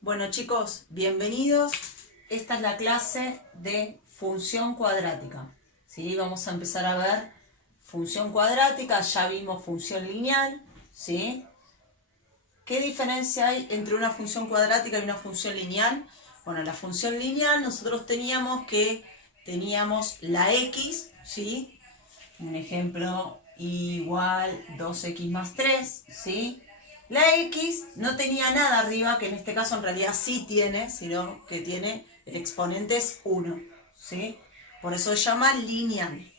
Bueno chicos, bienvenidos. Esta es la clase de función cuadrática. ¿Sí? Vamos a empezar a ver función cuadrática, ya vimos función lineal. ¿Sí? ¿Qué diferencia hay entre una función cuadrática y una función lineal? Bueno, la función lineal nosotros teníamos la x, ¿sí? Un ejemplo, igual 2x más 3, ¿sí? La x no tenía nada arriba, que en este caso en realidad sí tiene, sino que tiene, el exponente es 1, ¿sí? Por eso se llama lineal.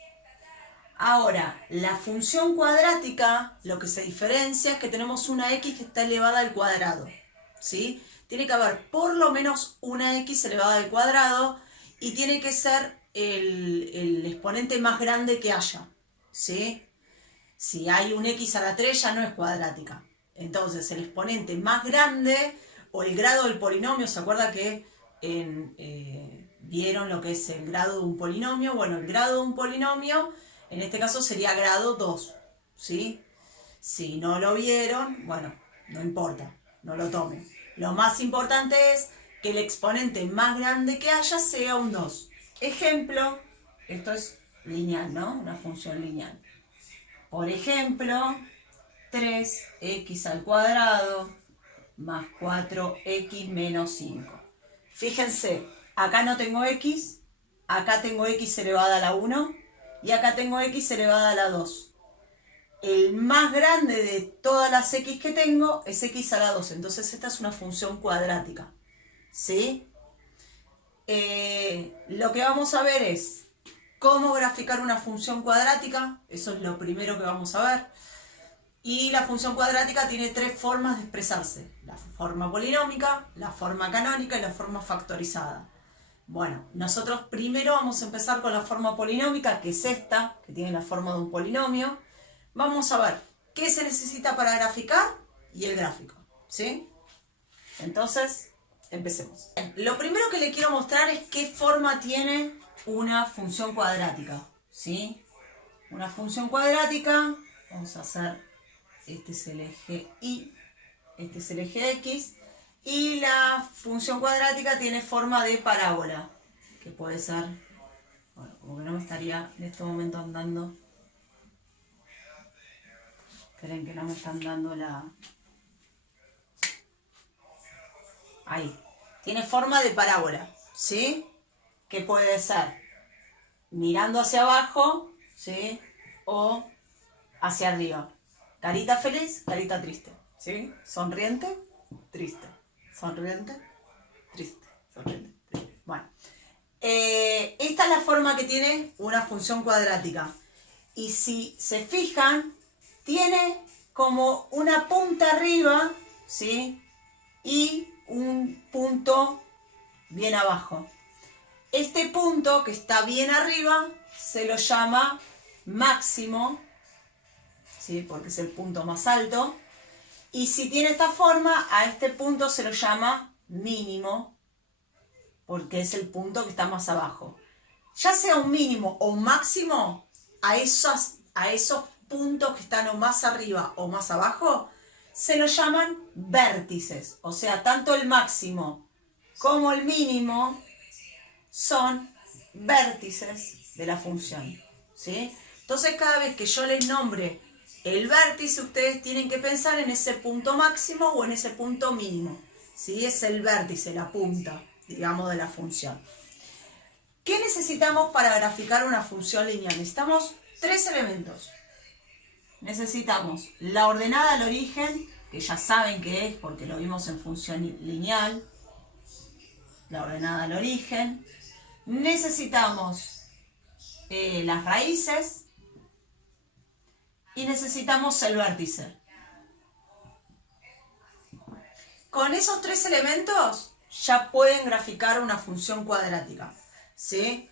Ahora, la función cuadrática, lo que se diferencia es que tenemos una x que está elevada al cuadrado, ¿sí? Tiene que haber por lo menos una x elevada al cuadrado y tiene que ser el exponente más grande que haya, ¿sí? Si hay un x a la 3 ya no es cuadrática. Entonces el exponente más grande o el grado del polinomio, ¿se acuerda que vieron lo que es el grado de un polinomio? Bueno, el grado de un polinomio en este caso sería grado 2, ¿sí? Si no lo vieron, bueno, no importa, no lo tomen. Lo más importante es que el exponente más grande que haya sea un 2. Ejemplo, esto es lineal, ¿no? Una función lineal. Por ejemplo, 3x al cuadrado más 4x menos 5. Fíjense, acá no tengo x, acá tengo x elevada a la 1 y acá tengo x elevada a la 2. El más grande de todas las x que tengo es x a la 2, entonces esta es una función cuadrática, ¿sí? Lo que vamos a ver es cómo graficar una función cuadrática, eso es lo primero que vamos a ver. Y la función cuadrática tiene tres formas de expresarse: la forma polinómica, la forma canónica y la forma factorizada. Bueno, nosotros primero vamos a empezar con la forma polinómica, que es esta, que tiene la forma de un polinomio. Vamos a ver qué se necesita para graficar y el gráfico, ¿sí? Entonces, empecemos. Lo primero que le quiero mostrar es qué forma tiene una función cuadrática, ¿sí? Una función cuadrática, vamos a hacer, este es el eje Y, este es el eje X, y la función cuadrática tiene forma de parábola, que puede ser, bueno, como que no me estaría en este momento andando. Esperen que no me están dando la... Ahí. Tiene forma de parábola, ¿sí? Que puede ser mirando hacia abajo, ¿sí? O hacia arriba. Carita feliz, carita triste, ¿sí? Sonriente, triste. Sonriente, triste. Sonriente, triste. Bueno. Esta es la forma que tiene una función cuadrática. Y si se fijan, tiene como una punta arriba, ¿sí? Y un punto bien abajo. Este punto que está bien arriba se lo llama máximo, ¿sí? Porque es el punto más alto. Y si tiene esta forma, a este punto se lo llama mínimo, porque es el punto que está más abajo. Ya sea un mínimo o un máximo, a esos puntos que están o más arriba o más abajo, se los llaman vértices. O sea, tanto el máximo como el mínimo son vértices de la función, ¿sí? Entonces, cada vez que yo les nombre el vértice, ustedes tienen que pensar en ese punto máximo o en ese punto mínimo, ¿sí? Es el vértice, la punta, digamos, de la función. ¿Qué necesitamos para graficar una función lineal? Necesitamos tres elementos. Necesitamos la ordenada al origen, que ya saben qué es porque lo vimos en función lineal. La ordenada al origen. Necesitamos las raíces y necesitamos el vértice. Con esos tres elementos ya pueden graficar una función cuadrática, ¿sí?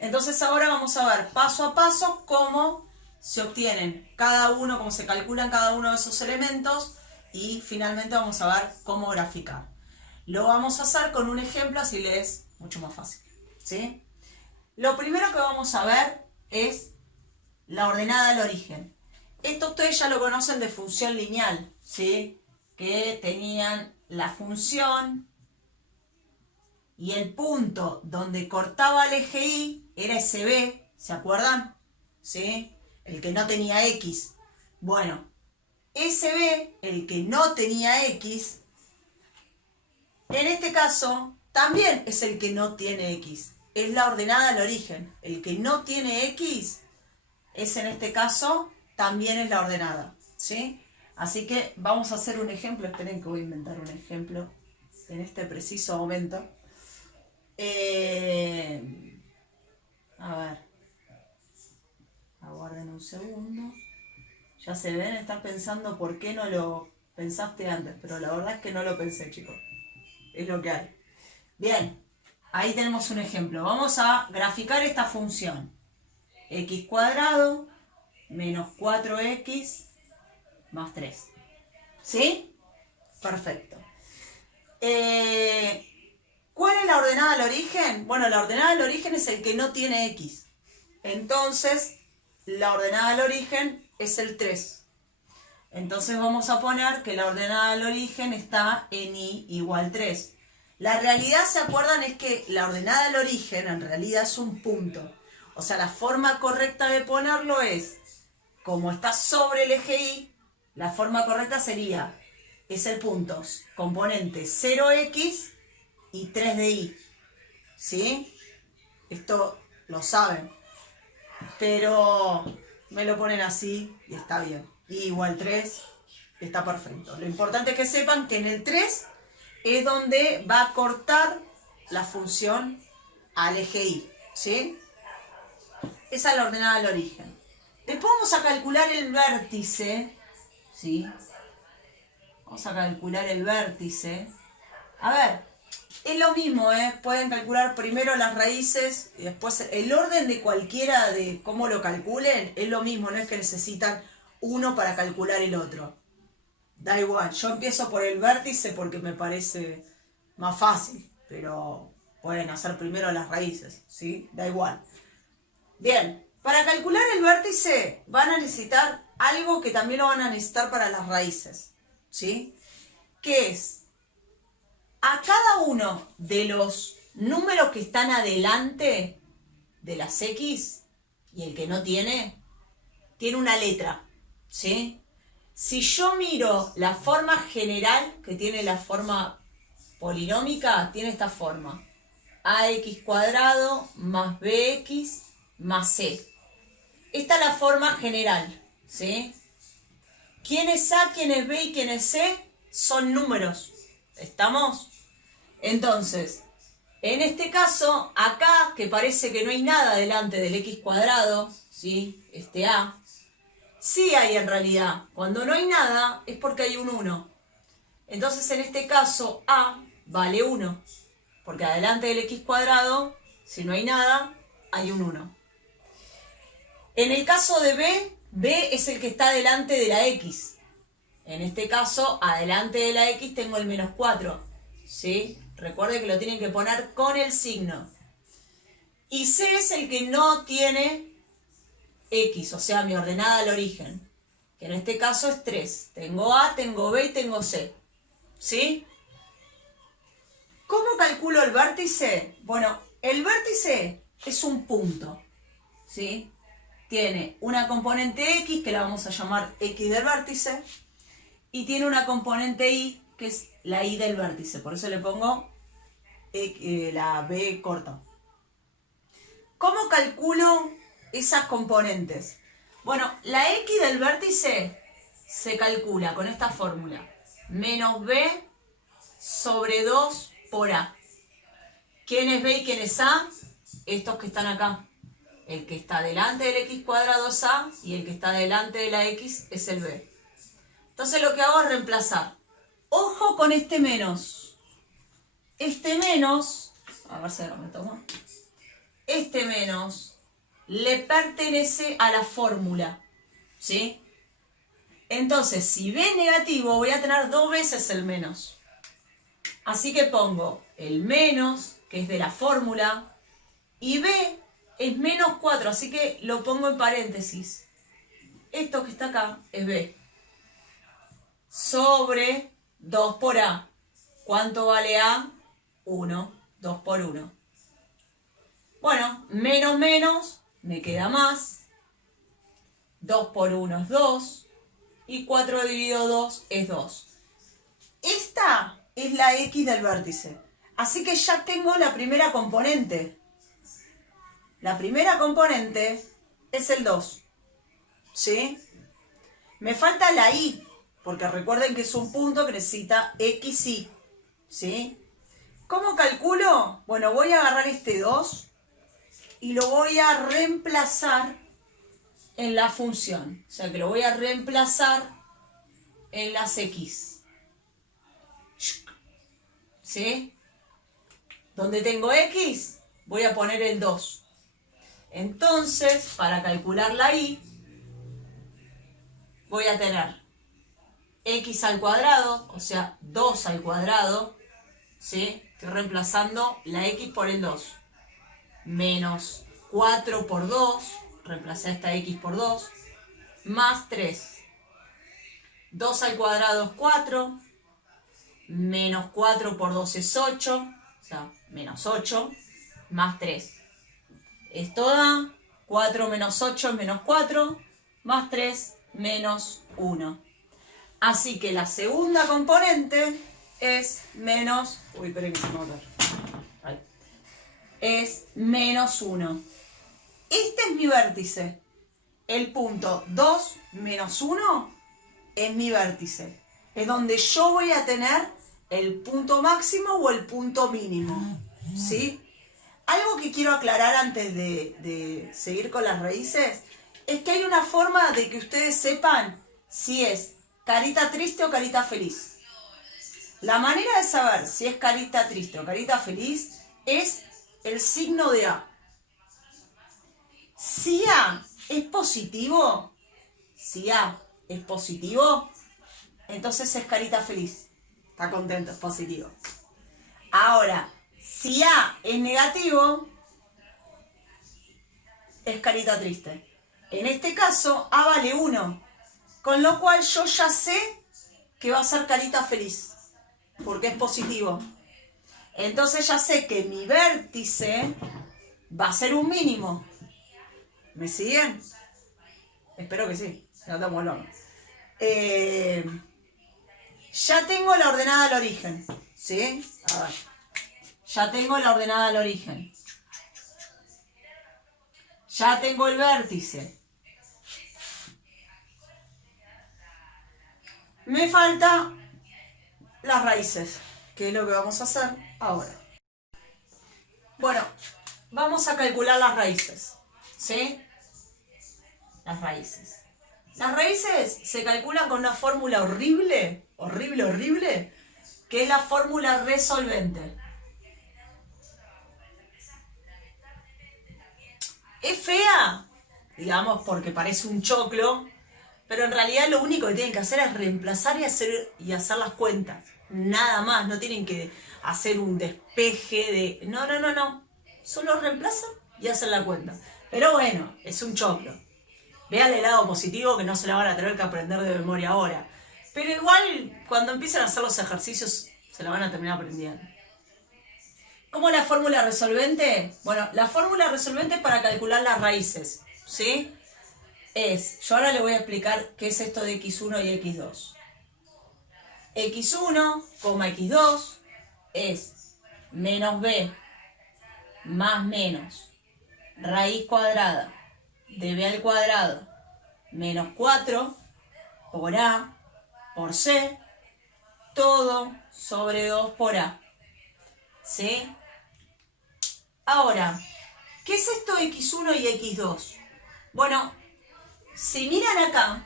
Entonces ahora vamos a ver paso a paso cómo se obtienen cada uno, cómo se calculan cada uno de esos elementos y finalmente vamos a ver cómo graficar. Lo vamos a hacer con un ejemplo, así les es mucho más fácil, ¿sí? Lo primero que vamos a ver es la ordenada al origen. Esto ustedes ya lo conocen de función lineal, ¿sí? Que tenían la función Y el punto donde cortaba el eje Y era ese B, ¿se acuerdan? ¿Sí? El que no tenía X. Bueno, ese B, el que no tenía X, en este caso también es el que no tiene X. Es la ordenada al origen. El que no tiene X es en este caso también es la ordenada. ¿Sí? Así que vamos a hacer un ejemplo. Esperen que voy a inventar un ejemplo en este preciso momento. A ver. Aguarden un segundo. Ya se deben estar pensando por qué no lo pensaste antes, pero la verdad es que no lo pensé, chicos. Es lo que hay. Bien, ahí tenemos un ejemplo. Vamos a graficar esta función. X cuadrado menos 4x más 3. ¿Sí? Perfecto. ¿Cuál es la ordenada al origen? Bueno, la ordenada al origen es el que no tiene X. Entonces, la ordenada al origen es el 3. Entonces vamos a poner que la ordenada al origen está en Y igual 3. La realidad, ¿se acuerdan? Es que la ordenada al origen en realidad es un punto. O sea, la forma correcta de ponerlo es, como está sobre el eje Y, la forma correcta sería, es el punto, componente 0x y 3 de Y. ¿Sí? Esto lo saben. Pero me lo ponen así y está bien. Y igual 3 está perfecto. Lo importante es que sepan que en el 3 es donde va a cortar la función al eje Y. ¿Sí? Esa es la ordenada al origen. Después vamos a calcular el vértice. ¿Sí? Vamos a calcular el vértice. A ver, es lo mismo, ¿eh? Pueden calcular primero las raíces y después el orden de cualquiera de cómo lo calculen es lo mismo, no es que necesitan uno para calcular el otro. Da igual, yo empiezo por el vértice porque me parece más fácil, pero pueden hacer primero las raíces, ¿sí? Da igual. Bien, para calcular el vértice van a necesitar algo que también lo van a necesitar para las raíces, ¿sí? ¿Qué es? A cada uno de los números que están adelante de las X y el que no tiene una letra, ¿sí? Si yo miro la forma general que tiene la forma polinómica, tiene esta forma. Ax cuadrado más bx más c. Esta es la forma general, ¿sí? ¿Quién es A, quién es B y quién es C? Son números. ¿Estamos? Entonces, en este caso, acá, que parece que no hay nada delante del x cuadrado, ¿sí? Este A, sí hay en realidad. Cuando no hay nada, es porque hay un 1. Entonces, en este caso, A vale 1. Porque adelante del x cuadrado, si no hay nada, hay un 1. En el caso de B, B es el que está delante de la x. En este caso, adelante de la x tengo el menos 4. ¿Sí? Recuerden que lo tienen que poner con el signo. Y C es el que no tiene X, o sea, mi ordenada al origen. Que en este caso es 3. Tengo A, tengo B y tengo C. ¿Sí? ¿Cómo calculo el vértice? Bueno, el vértice es un punto. ¿Sí? Tiene una componente X, que la vamos a llamar X del vértice. Y tiene una componente Y, que es la Y del vértice. Por eso le pongo la B corta. ¿Cómo calculo esas componentes? Bueno, la X del vértice se calcula con esta fórmula. Menos B sobre 2 por A. ¿Quién es B y quién es A? Estos que están acá. El que está delante del X cuadrado es A y el que está delante de la X es el B. Entonces lo que hago es reemplazar. Ojo con este menos. Este menos, a ver si me tomo. Este menos le pertenece a la fórmula. ¿Sí? Entonces, si B es negativo, voy a tener 2 veces el menos. Así que pongo el menos, que es de la fórmula, y B es menos 4, así que lo pongo en paréntesis. Esto que está acá es B. Sobre 2 por A. ¿Cuánto vale A? 1. 2 por 1. Bueno, menos menos, me queda más. 2 por 1 es 2. Y 4 dividido 2 es 2. Esta es la X del vértice. Así que ya tengo la primera componente. La primera componente es el 2. ¿Sí? Me falta la Y, porque recuerden que es un punto que necesita XY. ¿Sí? ¿Cómo calculo? Bueno, voy a agarrar este 2 y lo voy a reemplazar en la función. O sea que lo voy a reemplazar en las X. ¿Sí? Donde tengo X, voy a poner el 2. Entonces, para calcular la Y, voy a tener X al cuadrado, o sea, 2 al cuadrado, ¿sí? Estoy reemplazando la X por el 2. Menos 4 por 2, reemplacé esta X por 2, más 3. 2 al cuadrado es 4, menos 4 por 2 es 8, o sea, menos 8, más 3. Esto da 4 menos 8 es menos 4, más 3, menos 1. Así que la segunda componente es menos... Uy, esperen que se me va a caer. Ahí. Es menos 1. Este es mi vértice. El punto 2 menos 1 es mi vértice. Es donde yo voy a tener el punto máximo o el punto mínimo. ¿Sí? Algo que quiero aclarar antes de seguir con las raíces es que hay una forma de que ustedes sepan si es carita triste o carita feliz. La manera de saber si es carita triste o carita feliz es el signo de A. Si A es positivo, entonces es carita feliz. Está contento, es positivo. Ahora, si A es negativo, es carita triste. En este caso, A vale 1. Con lo cual yo ya sé que va a ser carita feliz. Porque es positivo. Entonces ya sé que mi vértice va a ser un mínimo. ¿Me siguen? Espero que sí. No estamos locos. Ya tengo la ordenada al origen. ¿Sí? A ver. Ya tengo la ordenada al origen. Ya tengo el vértice. Me falta las raíces, que es lo que vamos a hacer ahora. Bueno, vamos a calcular las raíces. ¿Sí? Las raíces. Las raíces se calculan con una fórmula horrible, que es la fórmula resolvente. Es fea, digamos, porque parece un choclo, pero en realidad lo único que tienen que hacer es reemplazar y hacer las cuentas. Nada más, no tienen que hacer un despeje de... No. Solo reemplazan y hacen la cuenta. Pero bueno, es un choclo. Vean el lado positivo que no se la van a tener que aprender de memoria ahora. Pero igual, cuando empiecen a hacer los ejercicios, se la van a terminar aprendiendo. ¿Cómo es la fórmula resolvente? Bueno, la fórmula resolvente para calcular las raíces, ¿sí? Yo ahora le voy a explicar qué es esto de x1 y x2. x1, x2 es menos b más menos raíz cuadrada de b al cuadrado menos 4 por a por c, todo sobre 2 por a. ¿Sí? Ahora, ¿qué es esto de x1 y x2? Bueno, si miran acá,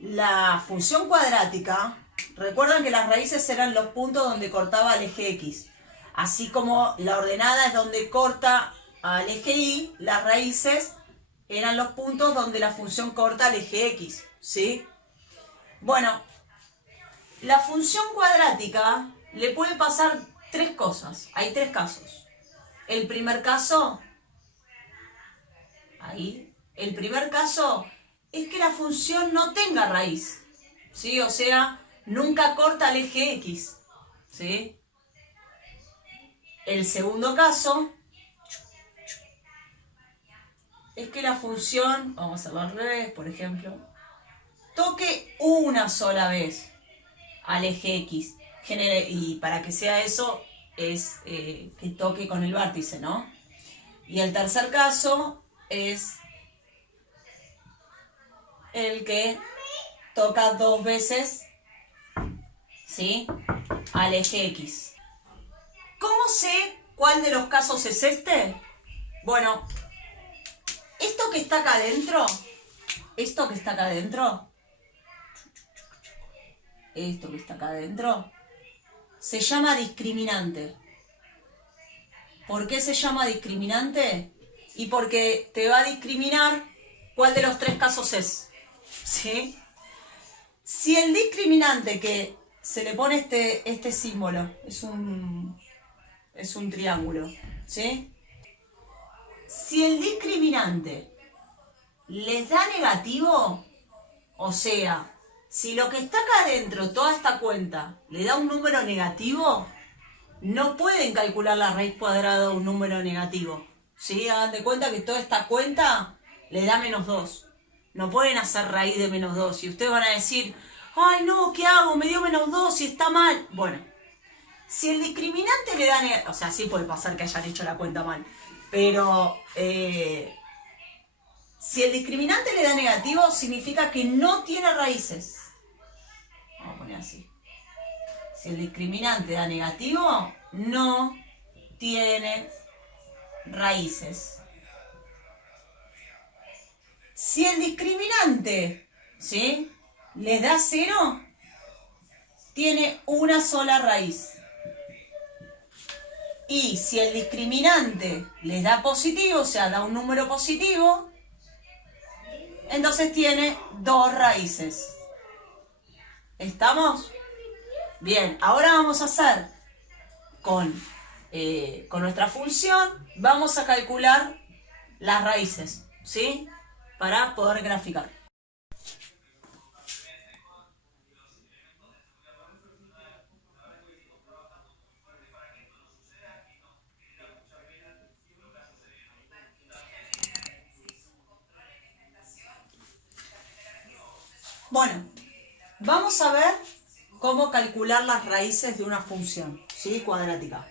la función cuadrática, recuerdan que las raíces eran los puntos donde cortaba el eje X. Así como la ordenada es donde corta al eje Y, las raíces eran los puntos donde la función corta al eje X. ¿Sí? Bueno, la función cuadrática le puede pasar tres cosas. Hay tres casos. El primer caso, el primer caso es que la función no tenga raíz, ¿sí? O sea, nunca corta el eje X, ¿sí? El segundo caso es que la función, vamos a hacerlo al revés, por ejemplo, toque una sola vez al eje X. Y para que sea eso, es que toque con el vértice, ¿no? Y el tercer caso es el que toca 2 veces, ¿sí?, al eje X. ¿Cómo sé cuál de los casos es este? Bueno, esto que está acá adentro, esto que está acá adentro, se llama discriminante. ¿Por qué se llama discriminante? Y porque te va a discriminar cuál de los 3 casos es, ¿sí? Si el discriminante que se le pone este símbolo es un triángulo, ¿sí? Si el discriminante les da negativo, o sea, si lo que está acá adentro, toda esta cuenta, le da un número negativo, no pueden calcular la raíz cuadrada de un número negativo, ¿sí? Hagan de cuenta que toda esta cuenta le da -2. No pueden hacer raíz de -2. Y ustedes van a decir, ay no, ¿qué hago? Me dio -2 y está mal. Bueno, si el discriminante le da negativo, o sea, sí puede pasar que hayan hecho la cuenta mal, pero si el discriminante le da negativo, significa que no tiene raíces. Vamos a poner así. Si el discriminante da negativo, no tiene raíces. Si el discriminante, ¿sí?, les da 0, tiene una sola raíz. Y si el discriminante les da positivo, o sea, da un número positivo, entonces tiene 2 raíces. ¿Estamos? Bien, ahora vamos a hacer con nuestra función, vamos a calcular las raíces, ¿sí?, para poder graficar. Bueno, vamos a ver cómo calcular las raíces de una función, ¿sí?, cuadrática.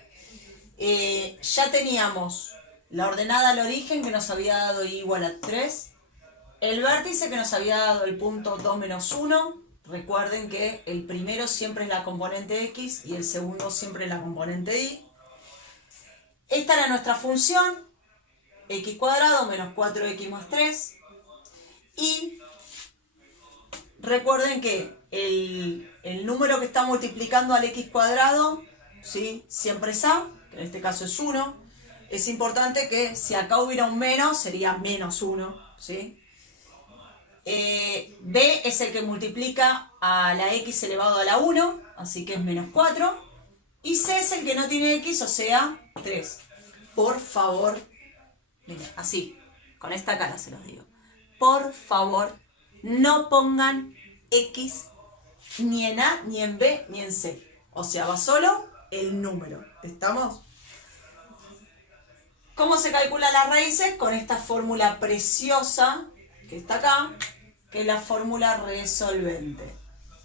Ya teníamos la ordenada al origen que nos había dado y igual a 3, el vértice que nos había dado el punto 2 menos 1, recuerden que el primero siempre es la componente x y el segundo siempre es la componente y. Esta era nuestra función, x cuadrado menos 4x más 3, y recuerden que el número que está multiplicando al x cuadrado, ¿sí?, siempre es a, que en este caso es 1. Es importante que si acá hubiera un menos, sería menos 1, ¿sí? B es el que multiplica a la x elevado a la 1, así que es menos 4. Y C es el que no tiene x, o sea, 3. Por favor, mira, así, con esta cara se los digo. Por favor, no pongan x ni en A, ni en B, ni en C. O sea, va solo el número. ¿Estamos? ¿Cómo se calculan las raíces? Con esta fórmula preciosa que está acá, que es la fórmula resolvente.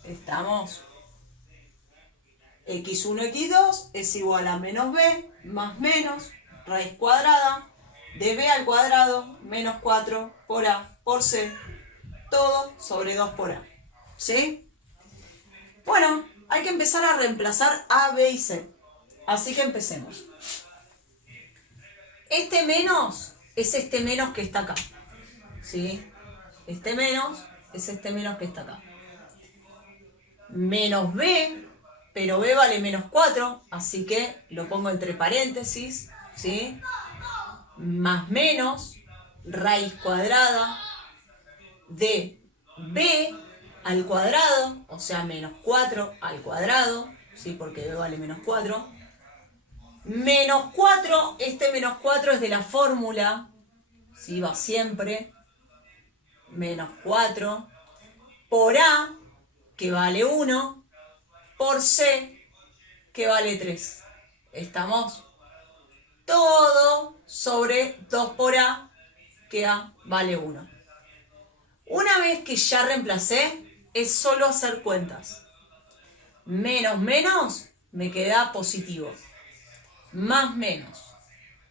¿Estamos? x1, x2 es igual a menos b más menos raíz cuadrada de b al cuadrado menos 4 por a por c, todo sobre 2 por a. ¿Sí? Bueno, hay que empezar a reemplazar a, b y c. Así que empecemos. Este menos es este menos que está acá. ¿Sí? Este menos es este menos que está acá. Menos b, pero b vale menos 4, así que lo pongo entre paréntesis, ¿sí? Más menos raíz cuadrada de b al cuadrado, o sea, menos 4 al cuadrado, ¿sí? Porque b vale menos 4. Menos 4, este menos 4 es de la fórmula, ¿sí? Va siempre. Menos 4 por a, que vale 1, por c, que vale 3. ¿Estamos? todo sobre 2 por A, que A vale 1. Una vez que ya reemplacé, es solo hacer cuentas. Menos menos me queda positivo. Más menos.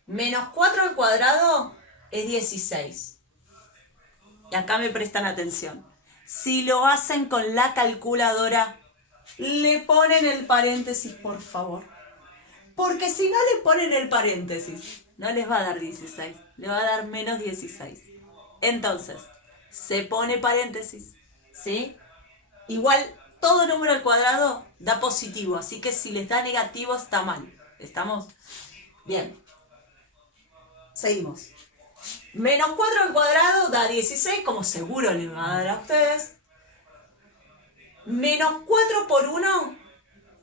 Menos 4 al cuadrado es 16. Y acá me prestan atención. Si lo hacen con la calculadora, le ponen el paréntesis, por favor. Porque si no le ponen el paréntesis, no les va a dar 16, le va a dar menos 16. Entonces, se pone paréntesis, ¿sí? Igual, todo número al cuadrado da positivo, así que si les da negativo está mal. ¿Estamos? Bien. Seguimos. Menos 4 al cuadrado da 16, como seguro les va a dar a ustedes. Menos 4 por 1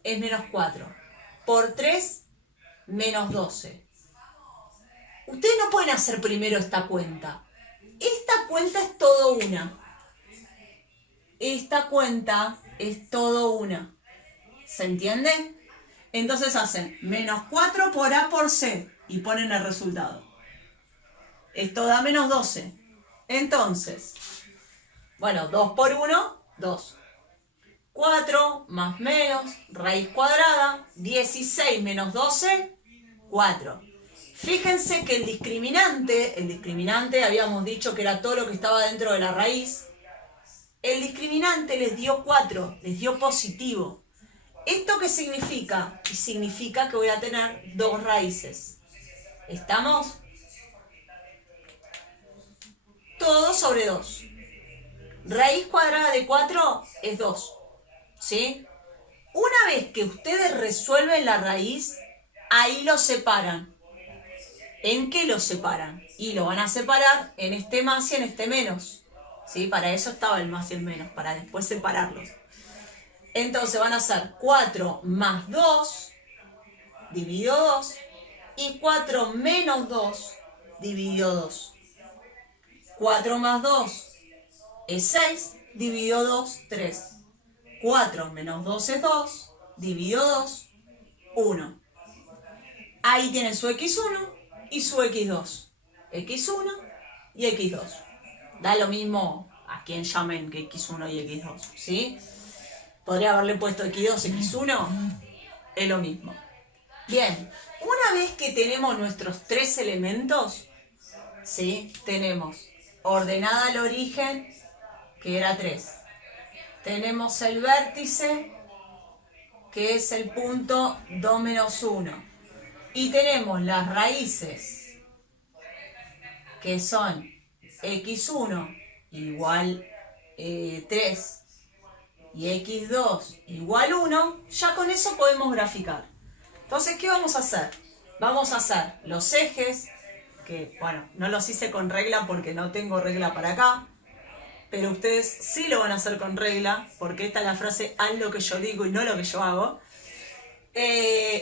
es menos 4. Por 3, menos 12. Ustedes no pueden hacer primero esta cuenta. Esta cuenta es todo una. Esta cuenta es todo una. ¿Se entiende? Entonces hacen menos 4 por A por C y ponen el resultado. Esto da menos 12. Entonces, bueno, 2 por 1, 2. 4 más menos, raíz cuadrada, 16 menos 12, 4. Fíjense que el discriminante habíamos dicho que era todo lo que estaba dentro de la raíz. El discriminante les dio 4, les dio positivo. ¿Esto qué significa? Y significa que voy a tener 2 raíces. ¿Estamos? Todo sobre 2. Raíz cuadrada de 4 es 2. ¿Sí? Una vez que ustedes resuelven la raíz, ahí lo separan. ¿En qué lo separan? Y lo van a separar en este más y en este menos. ¿Sí? Para eso estaba el más y el menos, para después separarlos. Entonces van a ser 4 más 2, dividido 2, y 4 menos 2, dividido 2. 4 más 2 es 6, dividido 2, 3. 4 menos 2 es 2, dividido 2, 1. Ahí tienen su x1 y su x2. x1 y x2. Da lo mismo a quien llamen que x1 y x2, ¿sí? Podría haberle puesto x2, x1, es lo mismo. Bien, una vez que tenemos nuestros 3 elementos, ¿sí? Tenemos ordenada al origen, que era 3. Tenemos el vértice, que es el punto 2 menos 1. Y tenemos las raíces, que son x1 igual 3 y x2 igual 1. Ya con eso podemos graficar. Entonces, ¿qué vamos a hacer? Vamos a hacer los ejes, que bueno, no los hice con regla porque no tengo regla para acá. Pero ustedes sí lo van a hacer con regla, porque esta es la frase, haz lo que yo digo y no lo que yo hago.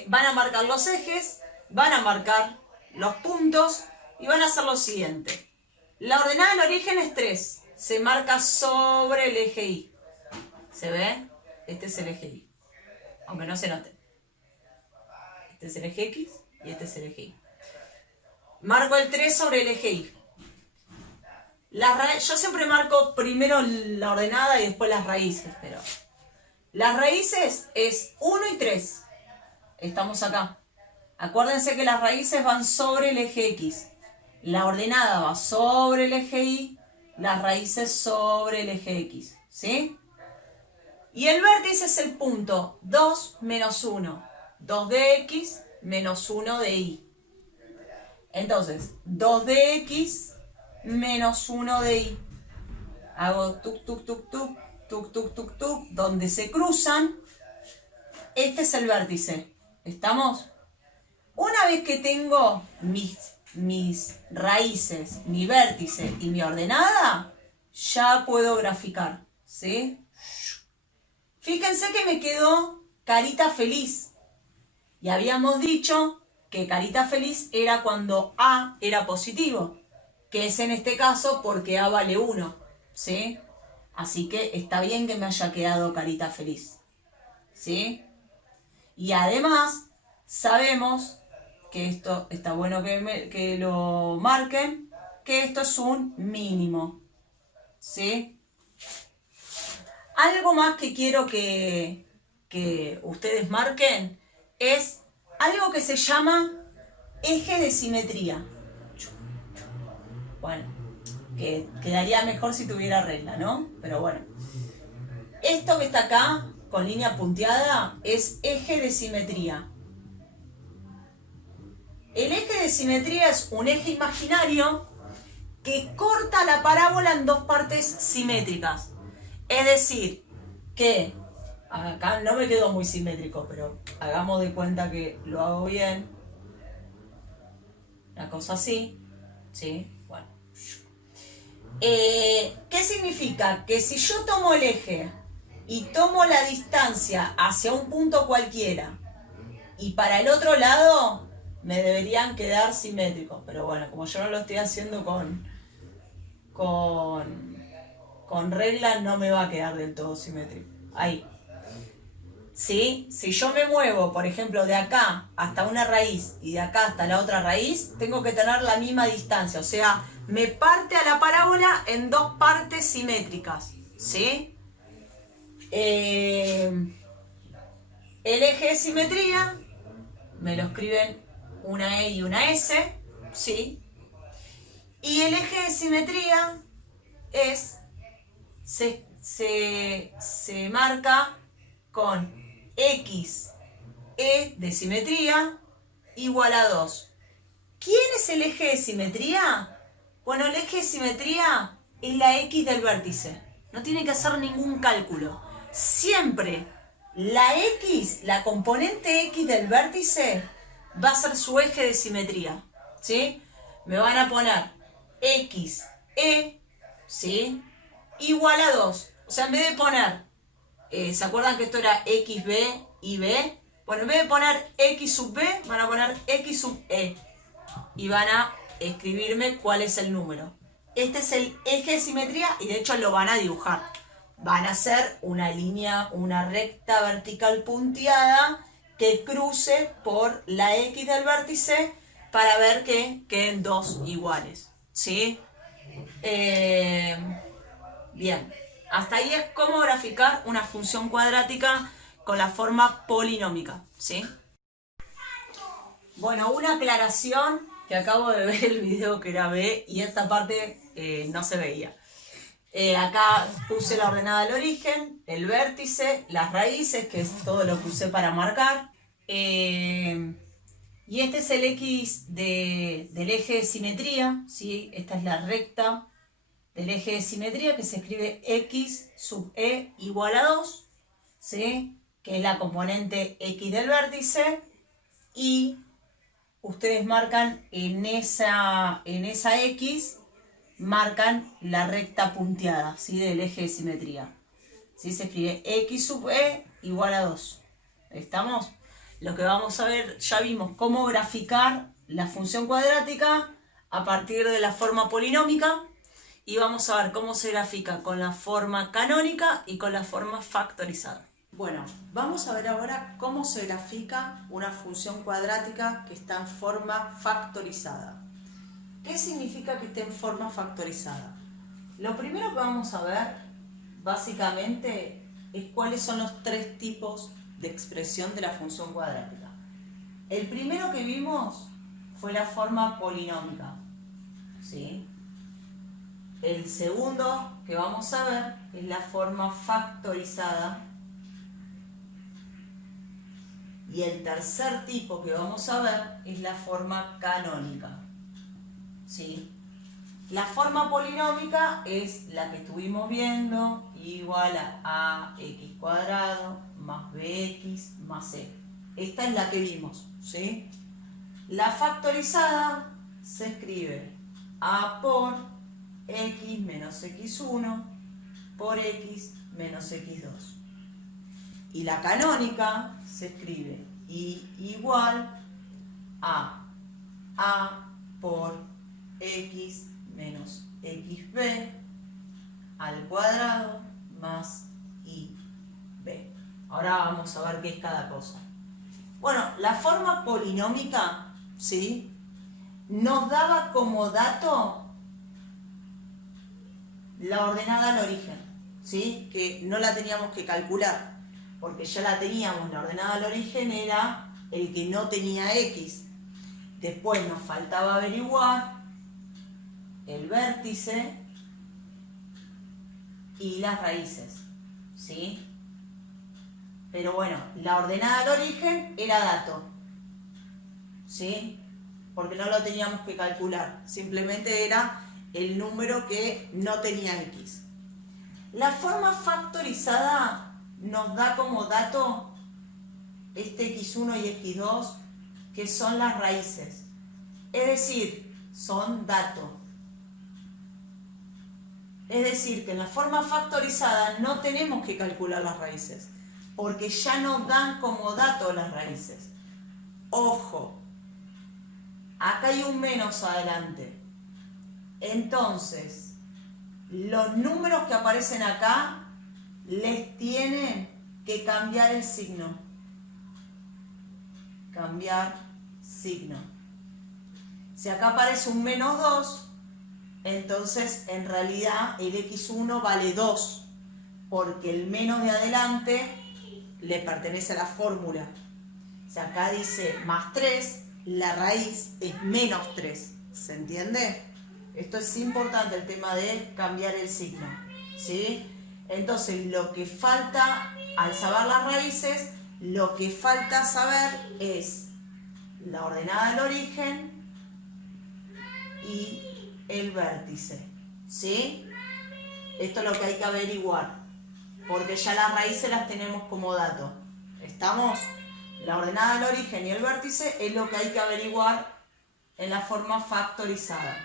Van a marcar los ejes, van a marcar los puntos y van a hacer lo siguiente. La ordenada del origen es 3, se marca sobre el eje Y. ¿Se ve? Este es el eje Y, aunque no se note. Este es el eje X y este es el eje Y. Marco el 3 sobre el eje Y. Yo siempre marco primero la ordenada y después las raíces, pero las raíces es 1 y 3. Estamos acá. Acuérdense que las raíces van sobre el eje X. La ordenada va sobre el eje Y, las raíces sobre el eje X. ¿Sí? Y el vértice es el punto 2 menos 1. 2 de X menos 1 de Y. Entonces, 2 de X menos 1 de Y. Hago tuk, tuk, tuk, tuk, tuk, tuk, tuk, tuk, donde se cruzan. Este es el vértice. ¿Estamos? Una vez que tengo mis raíces, mi vértice y mi ordenada, ya puedo graficar. ¿Sí? Fíjense que me quedó carita feliz. Y habíamos dicho que carita feliz era cuando A era positivo, que es en este caso porque A vale 1, ¿sí? Así que está bien que me haya quedado carita feliz, ¿sí? Y además sabemos que esto está bueno que lo marquen, que esto es un mínimo, ¿sí? Algo más que quiero que ustedes marquen es algo que se llama eje de simetría. Bueno, que quedaría mejor si tuviera regla, ¿no? Pero bueno. Esto que está acá, con línea punteada, es eje de simetría. El eje de simetría es un eje imaginario que corta la parábola en dos partes simétricas. Es decir, que acá no me quedó muy simétrico, pero hagamos de cuenta que lo hago bien. Una cosa así, ¿sí? Bueno. ¿Qué significa? Que si yo tomo el eje y tomo la distancia hacia un punto cualquiera y para el otro lado me deberían quedar simétricos, pero bueno, como yo no lo estoy haciendo con regla, no me va a quedar del todo simétrico. Ahí. ¿Sí? Si yo me muevo, por ejemplo, de acá hasta una raíz y de acá hasta la otra raíz, tengo que tener la misma distancia. O sea, me parte a la parábola en dos partes simétricas. ¿Sí? El eje de simetría me lo escriben una E y una S. ¿Sí? Y el eje de simetría se marca con X E de simetría igual a 2. ¿Quién es el eje de simetría? Bueno, el eje de simetría es la X del vértice. No tiene que hacer ningún cálculo. Siempre la X, la componente X del vértice, va a ser su eje de simetría. ¿Sí? Me van a poner X, E, ¿sí? Igual a 2. O sea, en vez de poner, ¿se acuerdan que esto era XB y B? Bueno, en vez de poner X sub B, van a poner X sub E. Y van a escribirme cuál es el número. Este es el eje de simetría y de hecho lo van a dibujar. Van a hacer una línea, una recta vertical punteada que cruce por la X del vértice para ver que queden dos iguales. ¿Sí? Bien. Hasta ahí es cómo graficar una función cuadrática con la forma polinómica. ¿Sí? Bueno, una aclaración, que acabo de ver el video que grabé y esta parte no se veía. Acá puse la ordenada del origen, el vértice, las raíces, que es todo lo que usé para marcar. Y este es el X del eje de simetría, ¿sí? Esta es la recta del eje de simetría que se escribe X sub E igual a 2, ¿sí? Que es la componente X del vértice, y ustedes marcan en esa X, marcan la recta punteada, ¿sí? Del eje de simetría. ¿Sí? Se escribe X sub E igual a 2. ¿Estamos? Lo que vamos a ver, ya vimos cómo graficar la función cuadrática a partir de la forma polinómica, y vamos a ver cómo se grafica con la forma canónica y con la forma factorizada. Bueno, vamos a ver ahora cómo se grafica una función cuadrática que está en forma factorizada. ¿Qué significa que esté en forma factorizada? Lo primero que vamos a ver, básicamente, es cuáles son los tres tipos de expresión de la función cuadrática. El primero que vimos fue la forma polinómica, ¿sí? El segundo que vamos a ver es la forma factorizada. Y el tercer tipo que vamos a ver es la forma canónica. ¿Sí? La forma polinómica es la que estuvimos viendo, igual a ax cuadrado más bx más c. Esta es la que vimos, ¿sí? La factorizada se escribe a por x menos x1 por x menos x2. Y la canónica se escribe y igual a por x menos xb al cuadrado más ib. Ahora vamos a ver qué es cada cosa. Bueno, la forma polinómica ¿sí? Nos daba como dato la ordenada al origen, ¿sí? Que no la teníamos que calcular, porque ya la teníamos, la ordenada al origen era el que no tenía x. Después nos faltaba averiguar el vértice y las raíces, ¿sí? Pero bueno, la ordenada al origen era dato, ¿sí? Porque no lo teníamos que calcular, simplemente era el número que no tenía x. La forma factorizada nos da como dato este x1 y x2, que son las raíces. Es decir, son datos. Es decir, que en la forma factorizada no tenemos que calcular las raíces, porque ya nos dan como dato las raíces. Ojo, acá hay un menos adelante. Entonces, los números que aparecen acá les tienen que cambiar el signo. Cambiar signo. Si acá aparece un menos 2, entonces en realidad el x1 vale 2, porque el menos de adelante le pertenece a la fórmula. Si acá dice más 3, la raíz es menos 3. ¿Se entiende? Esto es importante, el tema de cambiar el signo, ¿sí? Entonces, lo que falta, al saber las raíces, lo que falta saber es la ordenada del origen y el vértice, ¿sí? Esto es lo que hay que averiguar, porque ya las raíces las tenemos como dato. ¿Estamos? La ordenada del origen y el vértice es lo que hay que averiguar en la forma factorizada.